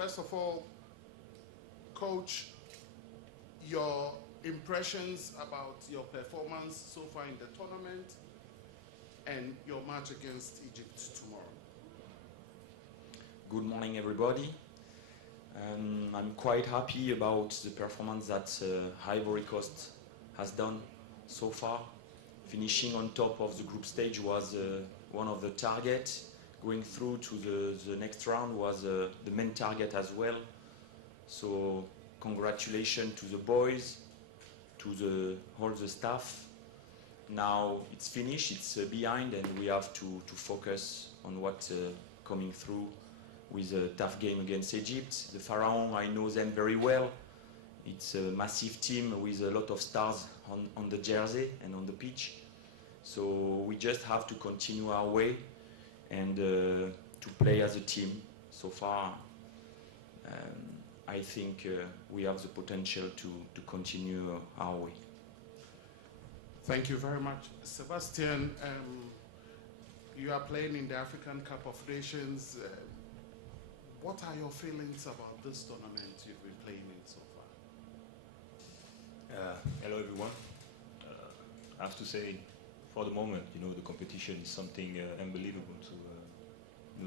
first of all, Coach, your impressions about your performance so far in the tournament and your match against Egypt tomorrow. Good morning, everybody. I'm quite happy about the performance that Ivory Coast has done so far. Finishing on top of the group stage was one of the targets. Going through to the next round was the main target as well. So congratulations to the boys, to all the staff. Now it's finished, it's behind, and we have to focus on what's coming through with a tough game against Egypt. The Pharaon, I know them very well. It's a massive team with a lot of stars on the jersey and on the pitch. So we just have to continue our way and to play as a team. So far, I think we have the potential to continue our way. Thank you very much. Sebastian, you are playing in the African Cup of Nations. What are your feelings about this tournament you've been playing in so far? Hello everyone. I have to say, for the moment, the competition is something unbelievable to,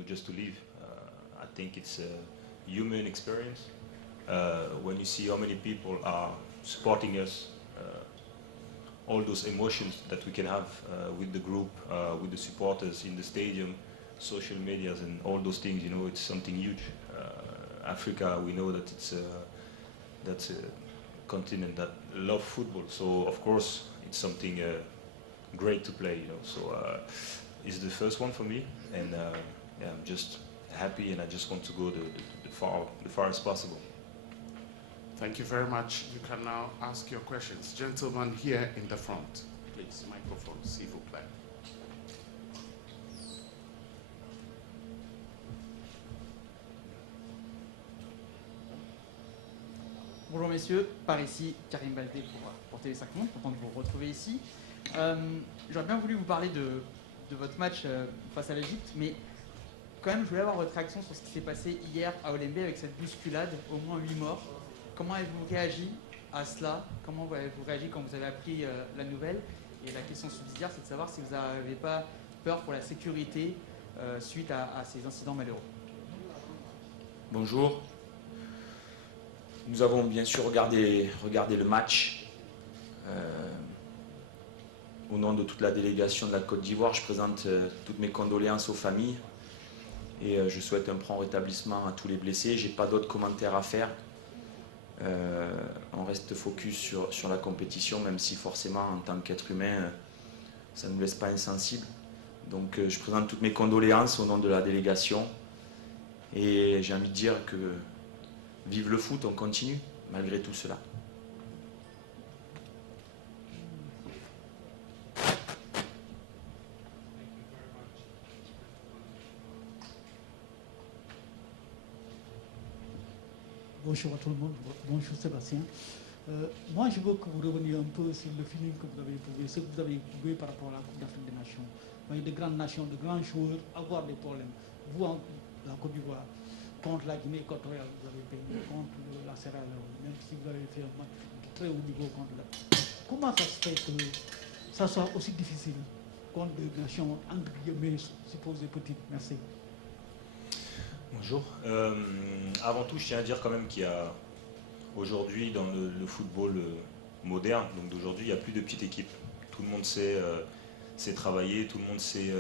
just to live. I think it's a human experience. When you see how many people are supporting us, all those emotions that we can have with the group, with the supporters in the stadium, social medias and all those things, it's something huge. Africa, we know that that's a continent that loves football, so of course it's something great to play, So it's the first one for me, and yeah, I'm just happy, and I just want to go the farthest possible. Thank you very much. You can now ask your questions. Gentleman here in the front, please, microphone, s'il vous plaît. Bonjour messieurs, par ici Karim Baldé pour TV5 Monde, content de vous retrouver ici. J'aurais bien voulu vous parler de votre match face à l'Égypte, mais quand même je voulais avoir votre réaction sur ce qui s'est passé hier à Olembe avec cette bousculade, au moins 8 morts. Comment avez-vous réagi à cela? Comment avez-vous réagi quand vous avez appris la nouvelle? Et la question subsidiaire, c'est de savoir si vous n'avez pas peur pour la sécurité suite à ces incidents malheureux. Bonjour. Nous avons bien sûr regardé le match. Au nom de toute la délégation de la Côte d'Ivoire, je présente toutes mes condoléances aux familles et je souhaite un prompt rétablissement à tous les blessés. Je n'ai pas d'autres commentaires à faire. On reste focus sur la compétition, même si forcément en tant qu'être humain, ça ne nous laisse pas insensibles. Donc je présente toutes mes condoléances au nom de la délégation et j'ai envie de dire que vive le foot, on continue malgré tout cela. Bonjour à tout le monde, bonjour Sébastien. Moi je veux que vous reveniez un peu sur le feeling que vous avez éprouvé, ce que vous avez éprouvé par rapport à la Coupe d'Afrique des Nations. Vous voyez de grandes nations, de grands joueurs avoir des problèmes. Vous, en la Côte d'Ivoire, contre la Guinée équatoriale, vous avez payé, contre la Sierra Leone, même si vous avez fait un match de très haut niveau contre la... Comment ça se fait que ça soit aussi difficile contre des nations entre guillemets supposées petites? Merci. Bonjour. Avant tout, je tiens à dire quand même qu'il y a aujourd'hui dans le football moderne, donc d'aujourd'hui, il n'y a plus de petites équipes. Tout le monde sait travailler, tout le monde sait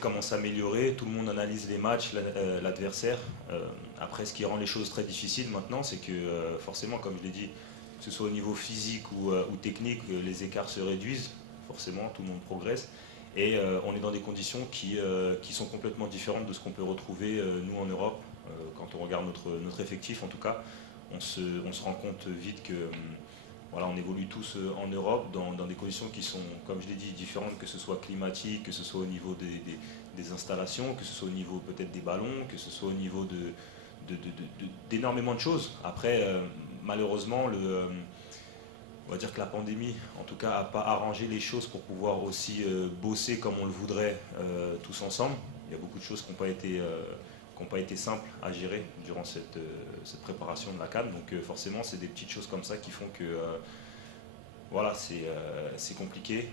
comment s'améliorer, tout le monde analyse les matchs, l'adversaire. Après, ce qui rend les choses très difficiles maintenant, c'est que forcément, comme je l'ai dit, que ce soit au niveau physique ou technique, les écarts se réduisent. Forcément, tout le monde progresse. Et on est dans des conditions qui sont complètement différentes de ce qu'on peut retrouver nous en Europe. Quand on regarde notre effectif, en tout cas, on se rend compte vite que voilà, on évolue tous en Europe dans des conditions qui sont, comme je l'ai dit, différentes, que ce soit climatique, que ce soit au niveau des installations, que ce soit au niveau peut-être des ballons, que ce soit au niveau d'énormément de choses. Après, malheureusement, on va dire que la pandémie, en tout cas, n'a pas arrangé les choses pour pouvoir aussi bosser comme on le voudrait tous ensemble. Il y a beaucoup de choses qui n'ont pas été pas été simples à gérer durant cette préparation de la CAN. Donc forcément, c'est des petites choses comme ça qui font que voilà, c'est compliqué.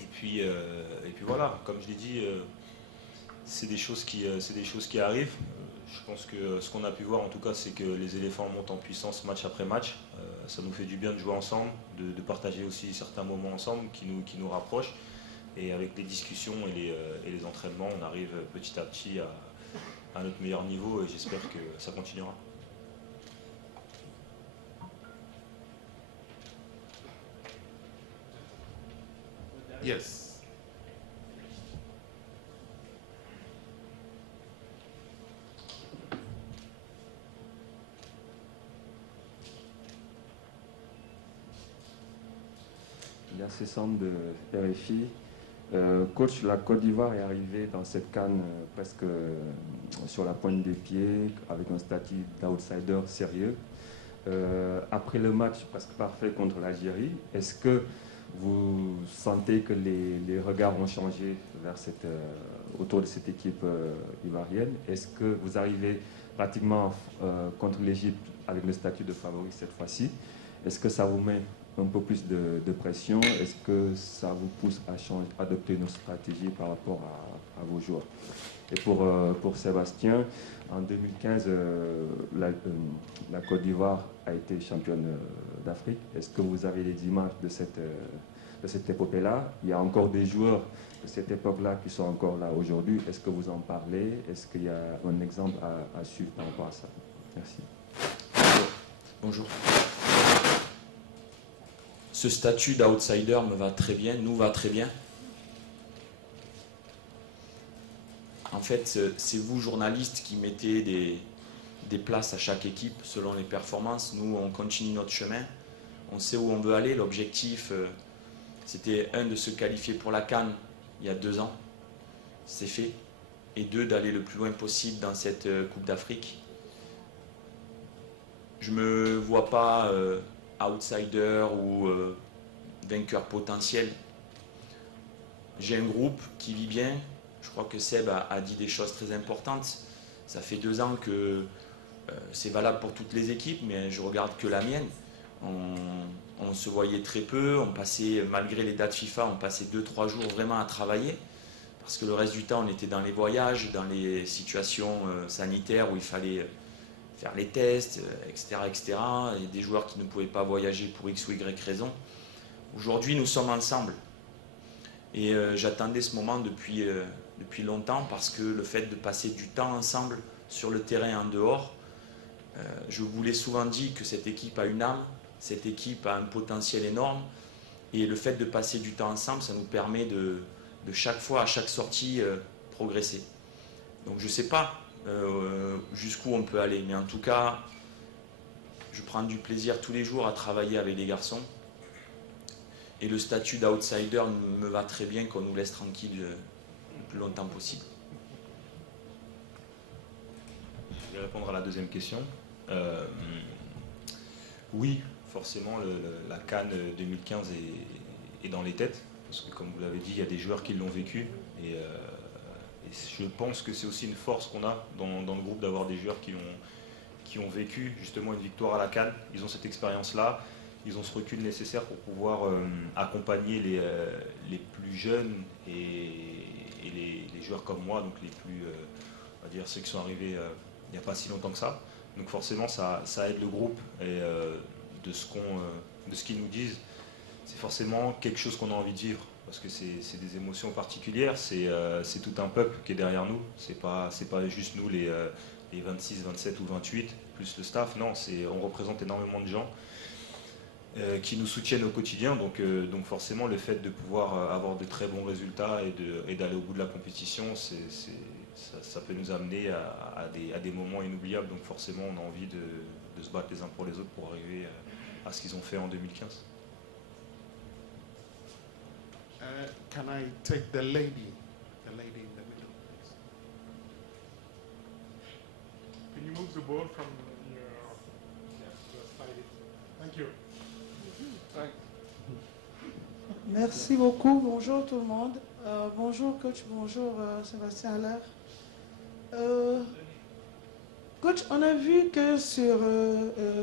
Et puis voilà, comme je l'ai dit, c'est des choses qui arrivent. Je pense que ce qu'on a pu voir en tout cas, c'est que les éléphants montent en puissance match après match. Ça nous fait du bien de jouer ensemble, de partager aussi certains moments ensemble qui nous rapprochent. Et avec les discussions et les entraînements, on arrive petit à petit à notre meilleur niveau et j'espère que ça continuera. Yes. Yassé Samb de RFI. Coach, la Côte d'Ivoire est arrivée dans cette CAN presque sur la pointe des pieds, avec un statut d'outsider sérieux. Après le match presque parfait contre l'Algérie, est-ce que vous sentez que les regards ont changé vers autour de cette équipe ivoirienne? Est-ce que vous arrivez pratiquement contre l'Égypte avec le statut de favori cette fois-ci? Est-ce que ça vous met un peu plus de pression? Est-ce que ça vous pousse à adopter une stratégie par rapport à vos joueurs? Et pour Sébastien, en 2015, la Côte d'Ivoire a été championne d'Afrique. Est-ce que vous avez des images de cette épopée-là? Il y a encore des joueurs de cette époque-là qui sont encore là aujourd'hui. Est-ce que vous en parlez? Est-ce qu'il y a un exemple à suivre par rapport à ça? Merci. Bonjour. Ce statut d'outsider me va très bien, nous va très bien. En fait, c'est vous, journalistes, qui mettez des places à chaque équipe selon les performances. Nous, on continue notre chemin. On sait où on veut aller. L'objectif, c'était de se qualifier pour la CAN il y a 2 ans. C'est fait. Et 2, d'aller le plus loin possible dans cette Coupe d'Afrique. Je ne me vois pas outsider ou vainqueur potentiel. J'ai un groupe qui vit bien. Je crois que Seb a dit des choses très importantes. Ça fait 2 ans que c'est valable pour toutes les équipes, mais je regarde que la mienne. On se voyait très peu, on passait, malgré les dates FIFA, on passait 2-3 jours vraiment à travailler, parce que le reste du temps, on était dans les voyages, dans les situations sanitaires où il fallait faire les tests, etc., etc. Et des joueurs qui ne pouvaient pas voyager pour X ou Y raison. Aujourd'hui, nous sommes ensemble. Et j'attendais ce moment depuis longtemps, parce que le fait de passer du temps ensemble sur le terrain en dehors, je vous l'ai souvent dit que cette équipe a une âme, cette équipe a un potentiel énorme, et le fait de passer du temps ensemble, ça nous permet de chaque fois, à chaque sortie, progresser. Donc je ne sais pas jusqu'où on peut aller, mais en tout cas, je prends du plaisir tous les jours à travailler avec les garçons. Et le statut d'outsider me va très bien, qu'on nous laisse tranquille le plus longtemps possible. Je vais répondre à la deuxième question. Oui, forcément, la CAN 2015 est dans les têtes, parce que comme vous l'avez dit, il y a des joueurs qui l'ont vécu. Et je pense que c'est aussi une force qu'on a dans le groupe, d'avoir des joueurs qui ont vécu justement une victoire à la CAN. Ils ont cette expérience-là. Ils ont ce recul nécessaire pour pouvoir accompagner les plus jeunes et les joueurs comme moi, donc les plus, on va dire ceux qui sont arrivés il n'y a pas si longtemps que ça. Donc forcément, ça aide le groupe, et de ce qu'ils nous disent, c'est forcément quelque chose qu'on a envie de vivre, parce que c'est des émotions particulières, c'est tout un peuple qui est derrière nous, c'est pas juste nous les 26, 27 ou 28, plus le staff, non, on représente énormément de gens qui nous soutiennent au quotidien, donc forcément le fait de pouvoir avoir de très bons résultats et d'aller au bout de la compétition, ça peut nous amener à des moments inoubliables, donc forcément on a envie de se battre les uns pour les autres pour arriver à ce qu'ils ont fait en 2015. Can I take the lady in the middle, please? Can you move the ball from your slide? Thank you. Merci beaucoup. Bonjour tout le monde. Bonjour coach, bonjour Sébastien Haller. Coach, on a vu que sur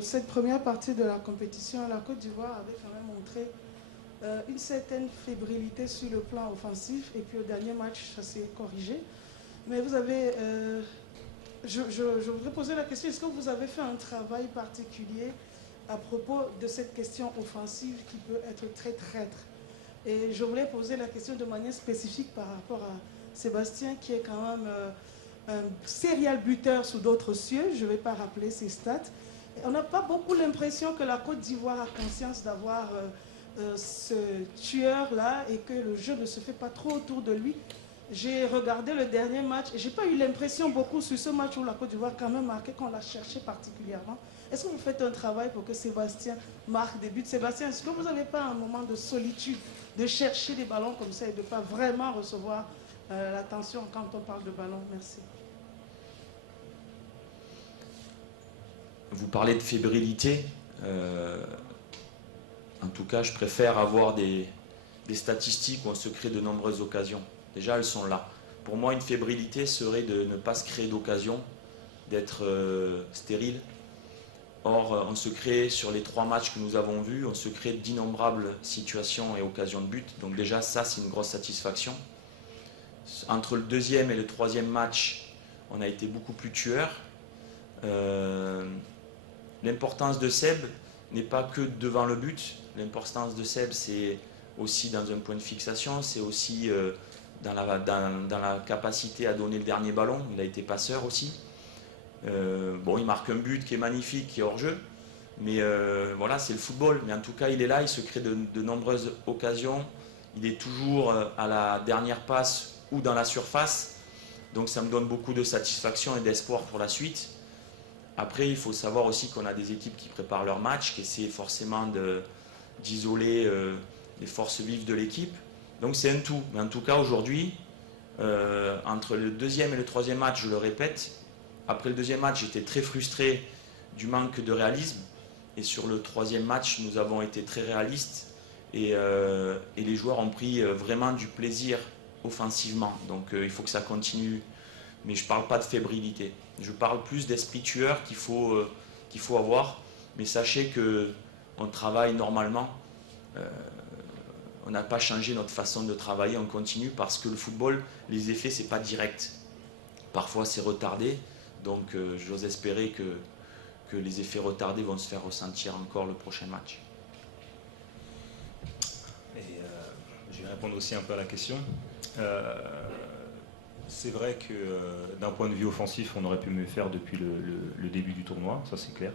cette première partie de la compétition, la Côte d'Ivoire avait quand même montré une certaine fébrilité sur le plan offensif. Et puis au dernier match, ça s'est corrigé. Mais vous avez... je voudrais poser la question, est-ce que vous avez fait un travail particulier à propos de cette question offensive qui peut être très traître? Et je voulais poser la question de manière spécifique par rapport à Sébastien, qui est quand même un serial buteur sous d'autres cieux. Je ne vais pas rappeler ses stats. Et on n'a pas beaucoup l'impression que la Côte d'Ivoire a conscience d'avoir ce tueur-là et que le jeu ne se fait pas trop autour de lui. J'ai regardé le dernier match et je n'ai pas eu l'impression beaucoup sur ce match où la Côte d'Ivoire a quand même marqué, qu'on l'a cherché particulièrement. Est-ce que vous faites un travail pour que Sébastien marque des buts? Sébastien, est-ce que vous n'avez pas un moment de solitude, de chercher des ballons comme ça et de ne pas vraiment recevoir l'attention quand on parle de ballon? Merci. Vous parlez de fébrilité. En tout cas, je préfère avoir des statistiques où on se crée de nombreuses occasions. Déjà, elles sont là. Pour moi, une fébrilité serait de ne pas se créer d'occasion, d'être stérile. Or, on se crée, sur les 3 matchs que nous avons vus, on se crée d'innombrables situations et occasions de but. Donc déjà, ça, c'est une grosse satisfaction. Entre le 2e et le 3e match, on a été beaucoup plus tueurs. L'importance de Seb n'est pas que devant le but. L'importance de Seb, c'est aussi dans un point de fixation, c'est aussi dans la capacité à donner le dernier ballon. Il a été passeur aussi. Bon, il marque un but qui est magnifique, qui est hors jeu, mais voilà, c'est le football. Mais en tout cas, il est là, il se crée de nombreuses occasions. Il est toujours à la dernière passe ou dans la surface. Donc ça me donne beaucoup de satisfaction et d'espoir pour la suite. Après, il faut savoir aussi qu'on a des équipes qui préparent leur match, qui essaient forcément d'isoler les forces vives de l'équipe. Donc c'est un tout. Mais en tout cas, aujourd'hui, entre le 2e et le 3e match, je le répète, après le 2e match, j'étais très frustré du manque de réalisme. Et sur le 3e match, nous avons été très réalistes. Et les joueurs ont pris vraiment du plaisir offensivement. Donc il faut que ça continue. Mais je ne parle pas de fébrilité. Je parle plus d'esprit tueur qu'il faut avoir. Mais sachez qu'on travaille normalement. On n'a pas changé notre façon de travailler. On continue parce que le football, les effets, ce n'est pas direct. Parfois, c'est retardé. Donc j'ose espérer que les effets retardés vont se faire ressentir encore le prochain match. Et je vais répondre aussi un peu à la question. C'est vrai que d'un point de vue offensif, on aurait pu mieux faire depuis le début du tournoi, ça c'est clair.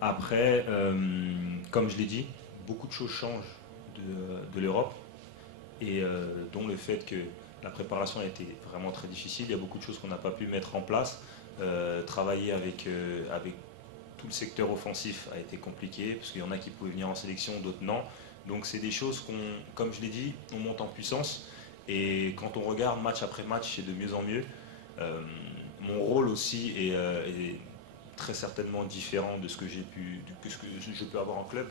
Après, comme je l'ai dit, beaucoup de choses changent de l'Europe, et dont le fait que la préparation a été vraiment très difficile. Il y a beaucoup de choses qu'on n'a pas pu mettre en place. Travailler avec tout le secteur offensif a été compliqué, parce qu'il y en a qui pouvaient venir en sélection, d'autres non. Donc c'est des choses comme je l'ai dit, on monte en puissance. Et quand on regarde match après match, c'est de mieux en mieux. Mon rôle aussi est très certainement différent de ce que je peux avoir en club,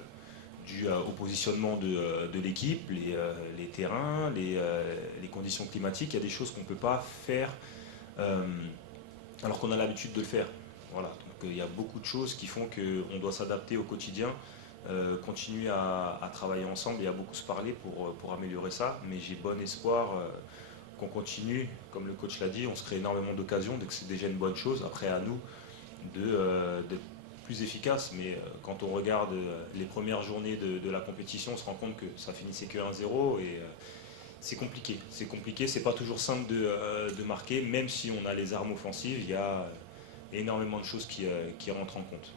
dû au positionnement de l'équipe, les terrains, les conditions climatiques. Il y a des choses qu'on ne peut pas faire alors qu'on a l'habitude de le faire. Voilà. Donc il y a beaucoup de choses qui font qu'on doit s'adapter au quotidien, continuer à travailler ensemble et à beaucoup se parler pour améliorer ça. Mais j'ai bon espoir qu'on continue. Comme le coach l'a dit, on se crée énormément d'occasions, donc c'est déjà une bonne chose. Après, à nous d'être plus efficaces. Mais quand on regarde les premières journées de la compétition, on se rend compte que ça finissait que 1-0 et c'est compliqué. C'est compliqué, c'est pas toujours simple de marquer, même si on a les armes offensives, il y a énormément de choses qui rentrent en compte.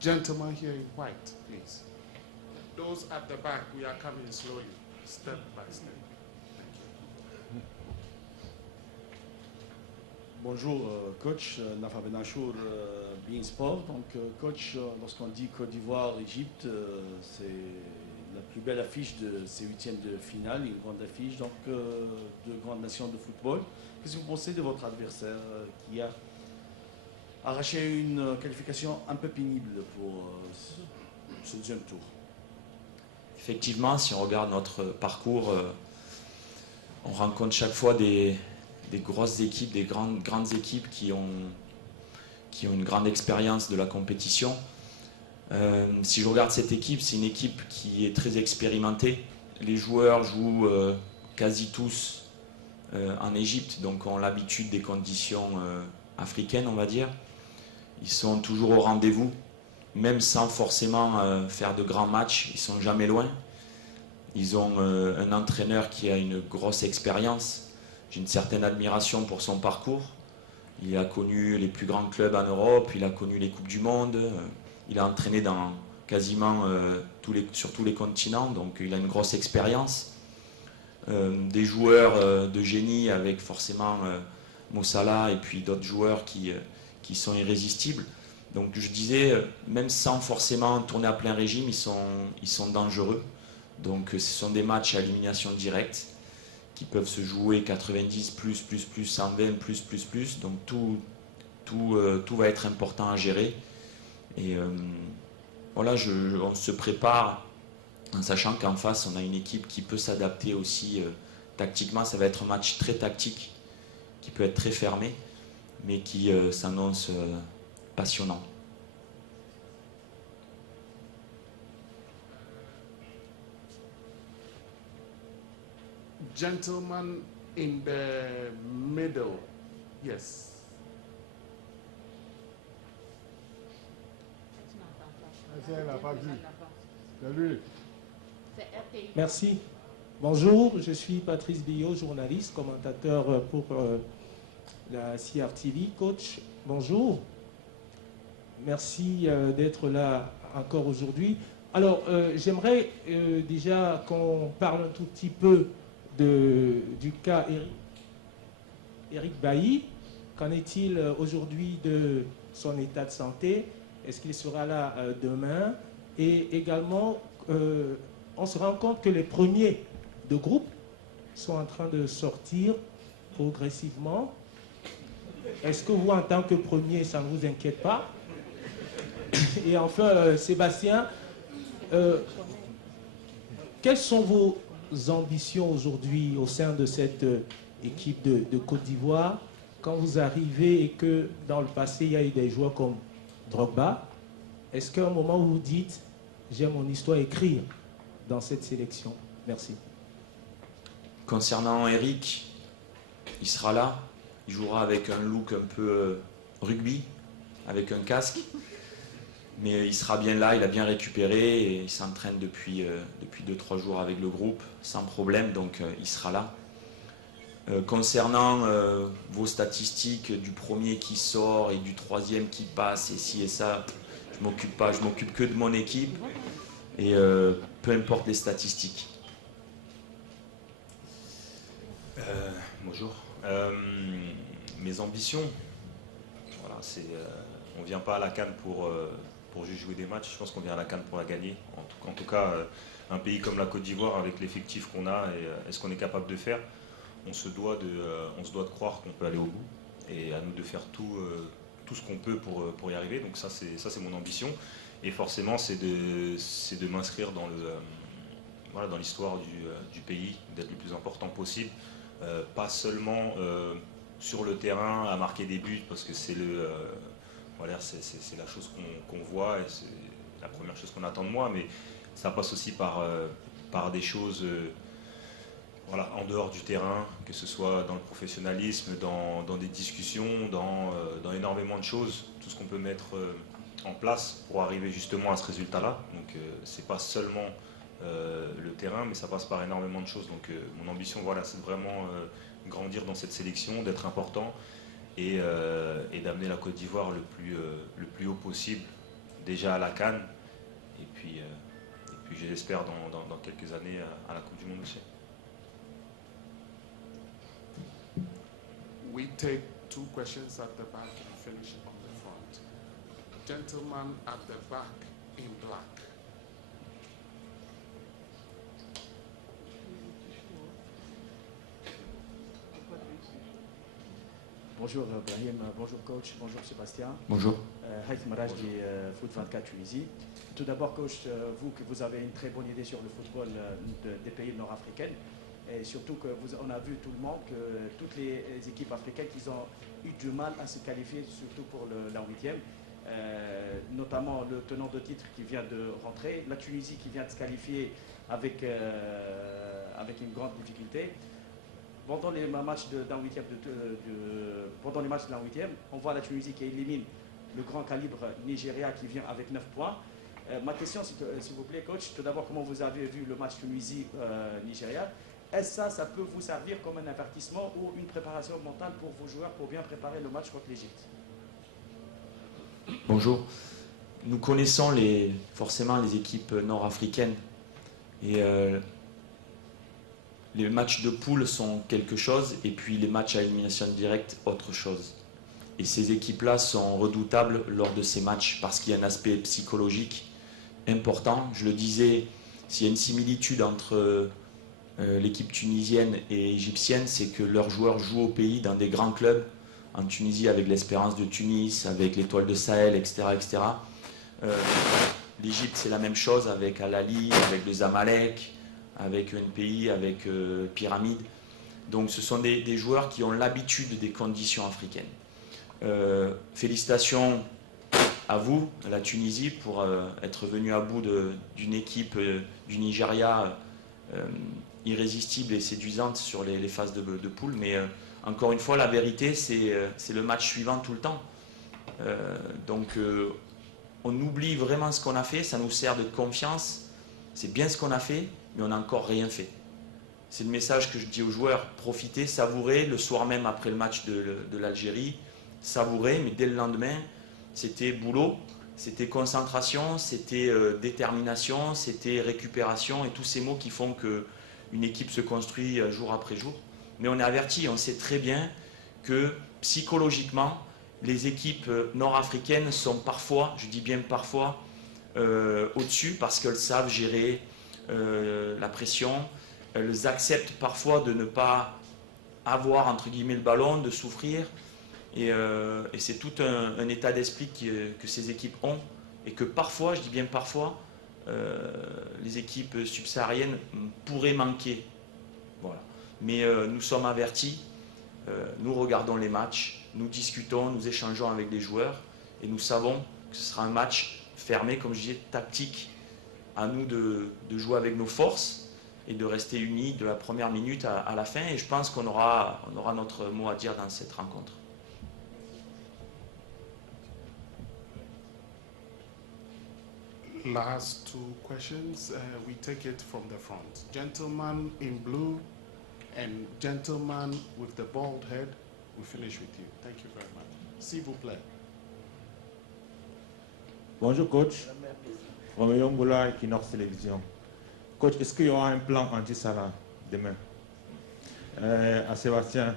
Gentleman here in white, please. Those at the back, we are coming slowly, step by step. Thank you. Bonjour, coach Nafa Benachour, Bein Sport. Donc, coach, lorsqu'on dit Côte d'Ivoire, Égypte, c'est la plus belle affiche de ces 8e de finale, une grande affiche, donc de grandes nations de football. Qu'est-ce que vous pensez de votre adversaire qui a arraché une qualification un peu pénible pour ce deuxième tour? Effectivement, si on regarde notre parcours, on rencontre chaque fois des grosses équipes, des grandes équipes qui ont une grande expérience de la compétition. Si je regarde cette équipe, c'est une équipe qui est très expérimentée. Les joueurs jouent quasi tous en Égypte, donc ont l'habitude des conditions africaines, on va dire. Ils sont toujours au rendez-vous, même sans forcément faire de grands matchs, ils sont jamais loin. Ils ont un entraîneur qui a une grosse expérience. J'ai une certaine admiration pour son parcours. Il a connu les plus grands clubs en Europe, il a connu les Coupes du Monde, il a entraîné dans quasiment sur tous les continents, donc il a une grosse expérience. Des joueurs de génie avec forcément Mo Salah et puis d'autres joueurs qui sont irrésistibles. Donc je disais, même sans forcément tourner à plein régime, ils sont dangereux. Donc ce sont des matchs à élimination directe qui peuvent se jouer 90 plus 120 plus. Donc tout va être important à gérer. Et voilà, on se prépare en sachant qu'en face on a une équipe qui peut s'adapter aussi tactiquement. Ça va être un match très tactique qui peut être très fermé, mais qui s'annonce passionnant. Gentleman in the middle. Yes. Merci. Bonjour, je suis Patrice Billot, journaliste, commentateur pour la CRTV. Coach, bonjour. Merci d'être là encore aujourd'hui. Alors, j'aimerais déjà qu'on parle un tout petit peu du cas Eric Bailly. Qu'en est-il aujourd'hui de son état de santé? Est-ce qu'il sera là demain? Et également, on se rend compte que les premiers de groupe sont en train de sortir progressivement. Est-ce que vous, en tant que premier, ça ne vous inquiète pas? Et enfin, Sébastien, quelles sont vos ambitions aujourd'hui au sein de cette équipe de Côte d'Ivoire quand vous arrivez et que dans le passé, il y a eu des joueurs comme Drogba? Est-ce qu'à un moment vous vous dites, j'ai mon histoire à écrire dans cette sélection? Merci. Concernant Eric, il sera là. Il jouera avec un look un peu rugby, avec un casque. Mais il sera bien là, il a bien récupéré et il s'entraîne depuis 2-3 jours avec le groupe, sans problème, donc il sera là. Concernant vos statistiques du premier qui sort et du troisième qui passe et ci et ça, je m'occupe pas, je m'occupe que de mon équipe et peu importe les statistiques. Bonjour. Mes ambitions, voilà, on ne vient pas à la CAN pour juste jouer des matchs. Je pense qu'on vient à la CAN pour la gagner. En tout cas, un pays comme la Côte d'Ivoire, avec l'effectif qu'on a et ce qu'on est capable de faire, on se doit de croire qu'on peut aller au bout et à nous de faire tout ce qu'on peut pour y arriver. Donc ça c'est mon ambition. Et forcément, c'est de m'inscrire dans l'histoire du pays, d'être le plus important possible. Pas seulement sur le terrain à marquer des buts, parce que c'est la chose qu'on voit et c'est la première chose qu'on attend de moi, mais ça passe aussi par des choses en dehors du terrain, que ce soit dans le professionnalisme, dans des discussions, dans énormément de choses, tout ce qu'on peut mettre en place pour arriver justement à ce résultat-là. Donc c'est pas seulement le terrain, mais ça passe par énormément de choses. Donc mon ambition, c'est de vraiment grandir dans cette sélection, d'être important et d'amener la Côte d'Ivoire le plus haut possible, déjà à la CAN, et puis j'espère dans quelques années à la Coupe du Monde aussi. We take 2 questions at the back and finish on the front. Gentleman at the back in black. Bonjour Brahim, bonjour coach, bonjour Sébastien. Bonjour. Haït Maraj du Foot 24 Tunisie. Tout d'abord coach, vous avez une très bonne idée sur le football des pays nord-africains. Et surtout qu'on a vu tout le monde que toutes les équipes africaines qui ont eu du mal à se qualifier, surtout pour la 8e. Notamment le tenant de titre qui vient de rentrer, la Tunisie qui vient de se qualifier avec une grande difficulté. Pendant les matchs de la 8e, on voit la Tunisie qui élimine le grand calibre Nigeria qui vient avec 9 points. Ma question, s'il vous plaît, coach, tout d'abord, comment vous avez vu le match Tunisie-Nigeria? Est-ce que ça peut vous servir comme un avertissement ou une préparation mentale pour vos joueurs pour bien préparer le match contre l'Égypte? Bonjour. Nous connaissons forcément les équipes nord-africaines et les matchs de poule sont quelque chose et puis les matchs à élimination directe autre chose. Et ces équipes-là sont redoutables lors de ces matchs parce qu'il y a un aspect psychologique important. Je le disais, s'il y a une similitude entre l'équipe tunisienne et égyptienne, c'est que leurs joueurs jouent au pays dans des grands clubs. En Tunisie avec l'Espérance de Tunis, avec l'Étoile de Sahel, etc. etc. L'Égypte, c'est la même chose avec Al-Ahly, avec le Zamalek, avec NPI, avec Pyramide. Donc ce sont des joueurs qui ont l'habitude des conditions africaines. Félicitations à vous, à la Tunisie, pour être venu à bout d'une équipe du Nigeria irrésistible et séduisante sur les phases de poule. Mais encore une fois, la vérité, c'est le match suivant tout le temps. On oublie vraiment ce qu'on a fait, ça nous sert de confiance. C'est bien ce qu'on a fait, mais on n'a encore rien fait. C'est le message que je dis aux joueurs, profitez, savourez, le soir même après le match de l'Algérie, savourez, mais dès le lendemain, c'était boulot, c'était concentration, c'était détermination, c'était récupération et tous ces mots qui font qu'une équipe se construit jour après jour. Mais on est averti, on sait très bien que psychologiquement, les équipes nord-africaines sont parfois, je dis bien parfois, au-dessus parce qu'elles savent gérer la pression. Elles acceptent parfois de ne pas avoir, entre guillemets, le ballon, de souffrir. Et c'est tout un état d'esprit que ces équipes ont. Et que parfois, je dis bien parfois, les équipes subsahariennes pourraient manquer. Voilà. Mais nous sommes avertis, nous regardons les matchs, nous discutons, nous échangeons avec les joueurs et nous savons que ce sera un match fermé, comme je disais, tactique. À nous de jouer avec nos forces et de rester unis de la première minute à la fin. Et je pense qu'on aura notre mot à dire dans cette rencontre. Last two questions. We take it from the front. Gentleman in blue and gentleman with the bald head. We finish with you. Thank you very much. S'il vous plaît. Bonjour coach. Roméo Mboula, Equinox Télévision. Coach, est-ce qu'il y aura un plan anti-Salah demain? À Sébastien,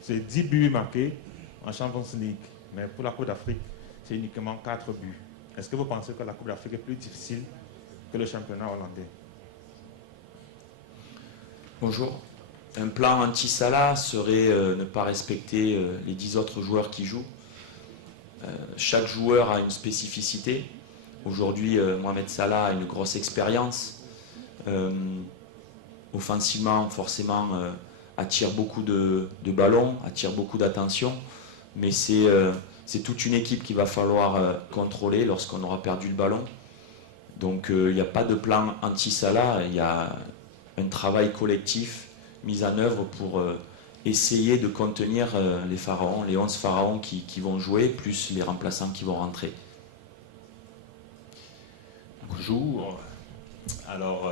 c'est 10 buts marqués en Champions League. Mais pour la Coupe d'Afrique, c'est uniquement 4 buts. Est-ce que vous pensez que la Coupe d'Afrique est plus difficile que le championnat hollandais? Bonjour. Un plan anti-Salah serait ne pas respecter les 10 autres joueurs qui jouent. Chaque joueur a une spécificité. Aujourd'hui, Mohamed Salah a une grosse expérience. Offensivement, forcément, attire beaucoup de ballons, attire beaucoup d'attention. Mais c'est toute une équipe qu'il va falloir contrôler lorsqu'on aura perdu le ballon. Donc il n'y a pas de plan anti-Salah, il y a un travail collectif mis en œuvre pour essayer de contenir les pharaons, les 11 pharaons qui vont jouer, plus les remplaçants qui vont rentrer. Bonjour. Alors,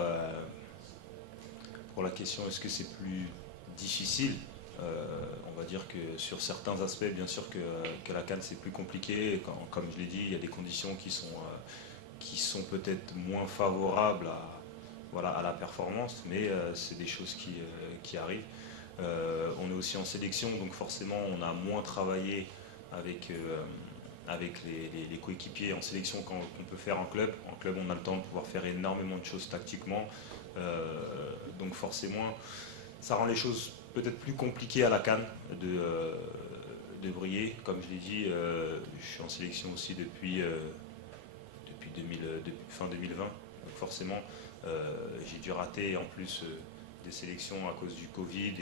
pour la question, est-ce que c'est plus difficile? On va dire que sur certains aspects, bien sûr que la CAN c'est plus compliqué. Comme je l'ai dit, il y a des conditions qui sont peut-être moins favorables à la performance, mais c'est des choses qui arrivent. On est aussi en sélection, donc forcément on a moins travaillé avec les coéquipiers en sélection qu'on peut faire en club. En club, on a le temps de pouvoir faire énormément de choses tactiquement. Donc forcément, ça rend les choses peut-être plus compliquées à la CAN de briller. Comme je l'ai dit, je suis en sélection aussi depuis fin 2020. Donc forcément, j'ai dû rater en plus des sélections à cause du Covid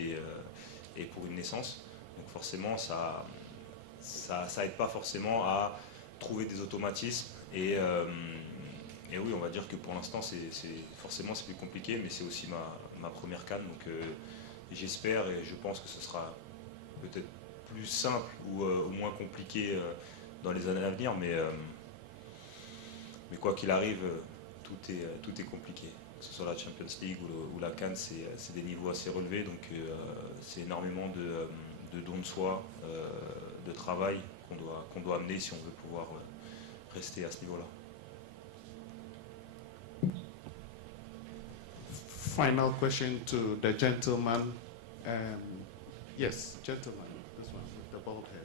et pour une naissance. Donc forcément, ça aide pas forcément à trouver des automatismes. Et oui, on va dire que pour l'instant, forcément c'est plus compliqué, mais c'est aussi ma première CAN. Donc j'espère et je pense que ce sera peut-être plus simple ou moins compliqué dans les années à venir. Mais quoi qu'il arrive, tout est compliqué. Que ce soit la Champions League ou la CAN, c'est des niveaux assez relevés. Donc c'est énormément de dons de soi, de travail qu'on doit amener si on veut pouvoir rester à ce niveau-là. Final question to the gentleman. Yes, gentleman, this one with the bald head.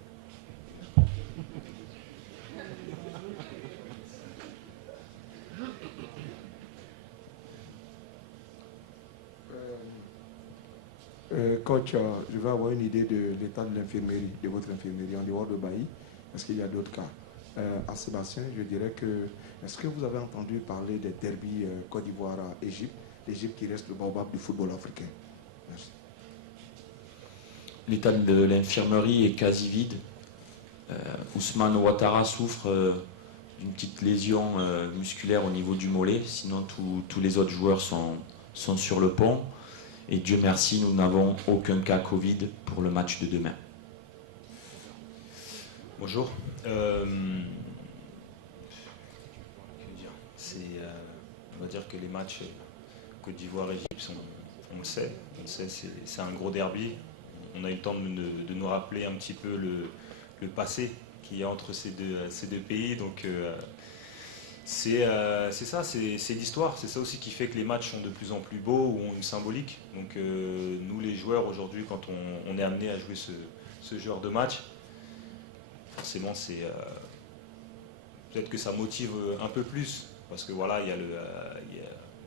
Coach, je veux avoir une idée de l'état de l'infirmerie, de votre infirmerie en dehors de Bailly. Est-ce qu'il y a d'autres cas? À Sébastien, je dirais que, est-ce que vous avez entendu parler des derbies Côte d'Ivoire-Égypte, l'Égypte qui reste le baobab du football africain? Merci. L'état de l'infirmerie est quasi vide. Ousmane Ouattara souffre d'une petite lésion musculaire au niveau du mollet. Sinon, tous les autres joueurs sont sur le pont. Et Dieu merci, nous n'avons aucun cas Covid pour le match de demain. Bonjour. On va dire que les matchs Côte d'Ivoire-Égypte, on le sait, c'est un gros derby. On a eu le temps de nous rappeler un petit peu le passé qu'il y a entre ces deux pays. Donc c'est ça, c'est l'histoire. C'est ça aussi qui fait que les matchs sont de plus en plus beaux ou ont une symbolique. Donc nous les joueurs aujourd'hui, quand on est amené à jouer ce genre de match, forcément peut-être que ça motive un peu plus. Parce que voilà,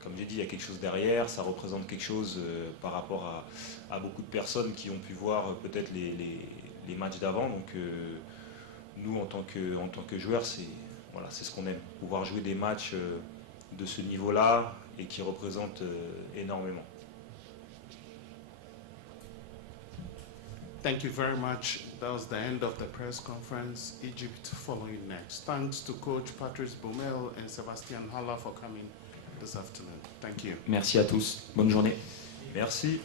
comme j'ai dit, il y a quelque chose derrière, ça représente quelque chose par rapport à beaucoup de personnes qui ont pu voir peut-être les matchs d'avant. Donc nous, en tant que joueurs, c'est ce qu'on aime, pouvoir jouer des matchs de ce niveau-là et qui représentent énormément. Thank you very much. That was the end of the press conference. Egypt following next. Thanks to Coach Patrice Baumel and Sebastian Haller for coming this afternoon. Thank you. Merci à tous. Bonne journée. Merci.